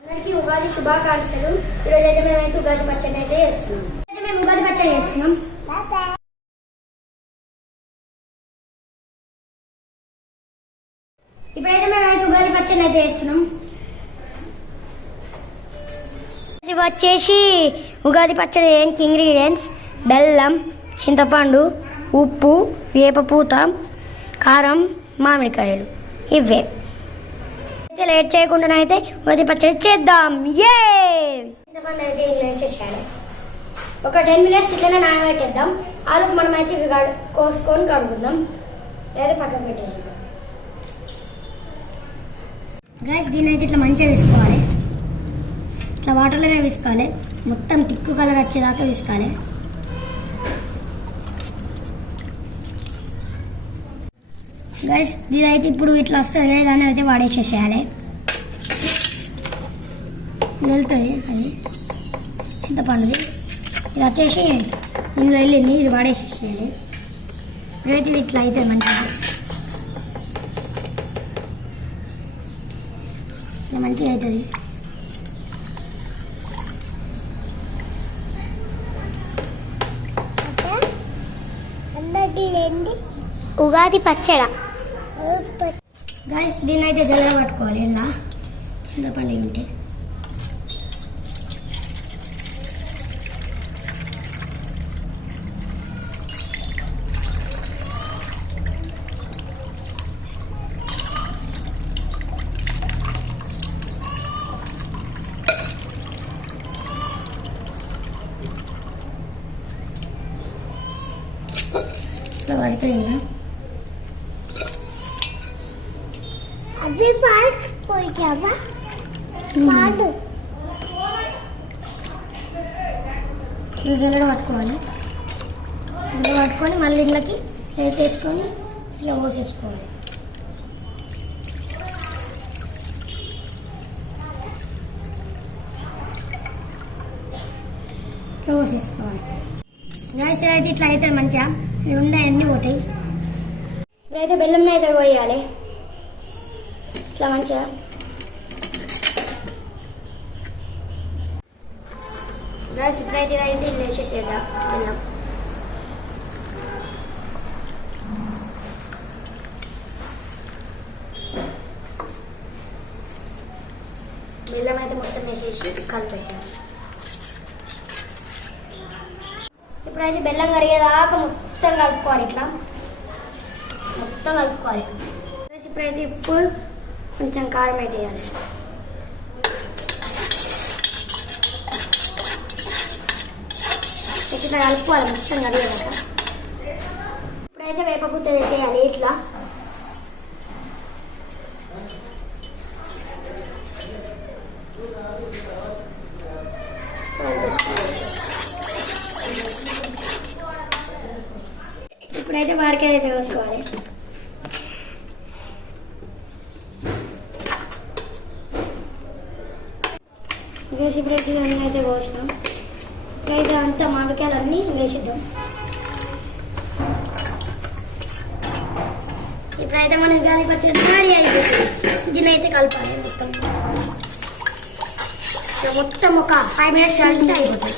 అందరికీ ఉగాది శుభాకాంక్షలు. ఈరోజు అయితే మేమైతే ఉగాది పచ్చడి అయితే చేస్తున్నాం. మేము ఉగాది పచ్చడి చేస్తున్నాం. ఇప్పుడైతే మేమైతే ఉగాది పచ్చడి అయితే చేస్తున్నాం. వచ్చేసి ఉగాది పచ్చడి ఇంగ్రీడియంట్స్: బెల్లం, చింతపండు, ఉప్పు, వేపపూత, కారం, మామిడికాయలు. ఇవే అయితే లేట్ చేయకుండా అయితే ఉగాది పచ్చడి చేద్దాం. చింతపండు అయితే ఇలా వేసేసాడు. ఒక 10 minutes ఇట్లనే నానబెట్టేద్దాం. ఆలోపు మనం అయితే ఇవి కోసుకొని కడుగుదాం లేదా పక్కన పెట్టేసాం. గైస్ దీన్ని అయితే ఇట్లా మంచిగా వేసుకోవాలి. ఇట్లా వాటర్లోనే వేసుకోవాలి. మొత్తం టిక్కు కలర్ వచ్చేదాకా వేసుకోవాలి. గైస్ ఇదైతే ఇప్పుడు ఇట్లా వస్తుంది. దాన్ని అయితే వాడేసేసేయాలి. వెళ్తుంది అది చింతపండుది. ఇది వచ్చేసి ఇందులో వెళ్ళింది. ఇది వాడేసేసేయాలి. ఇప్పుడైతే ఇది ఇట్లా అవుతుంది మంచిగా. ఇలా మంచిగా అవుతుంది. ఉగాది పచ్చడ. గైస్ దీన్ని అయితే జల్లెడ పట్టుకోవాలి. ఇలా చింతపండు ఉంటే పడుతుంది. అవి పోయికావా ఇది జల్లెడ పట్టుకోవాలి. జల్లెడ పట్టుకొని మళ్ళీ ఇళ్ళకి ప్లేట్ వేసుకొని ఇలా పోసేసుకోవాలి. ఇట్లా పోసేసుకోవాలి. గ్యాస్ అయితే ఇట్లా అవుతుంది మంచిగా. ఇవి ఉండే అన్నీ పోతాయి. ఇప్పుడైతే బెల్లం అయితే పోయాలి ఇట్లా మంచిగా. గ్యాస్ ఇప్పుడైతే అయితే ఇల్లు వేసేసేద్దాం. బెల్లం బెల్లం అయితే మొత్తం వేసేసి కలిపేసాను. ఇప్పుడైతే బెల్లం కరిగేదాకా మొత్తం కలుపుకోవాలి. ఇట్లా మొత్తం కలుపుకోవాలి. ఇప్పుడైతే ఇప్పుడు కొంచెం కారం అయితే వేయాలి. ఇట్లా కలుపుకోవాలి మొత్తం కరిగేదాకా. ఇప్పుడైతే వేపపూత వేసేయాలి. ఇట్లా ఇప్పుడైతే మామిడికాయ అయితే కోసుకోవాలి. ఇప్పుడైతే అన్నీ అయితే కోసినాం. ఇప్పుడైతే అంతా మామిడికాయలు అన్నీ వేసిద్దాం. ఇప్పుడైతే మనం ఉగాది పచ్చడి రెడీ అయిపోతుంది. దీన్ని అయితే కలపాలి మొత్తం. మొత్తం ఒక 5 minutes కలిపితే అయిపోతుంది.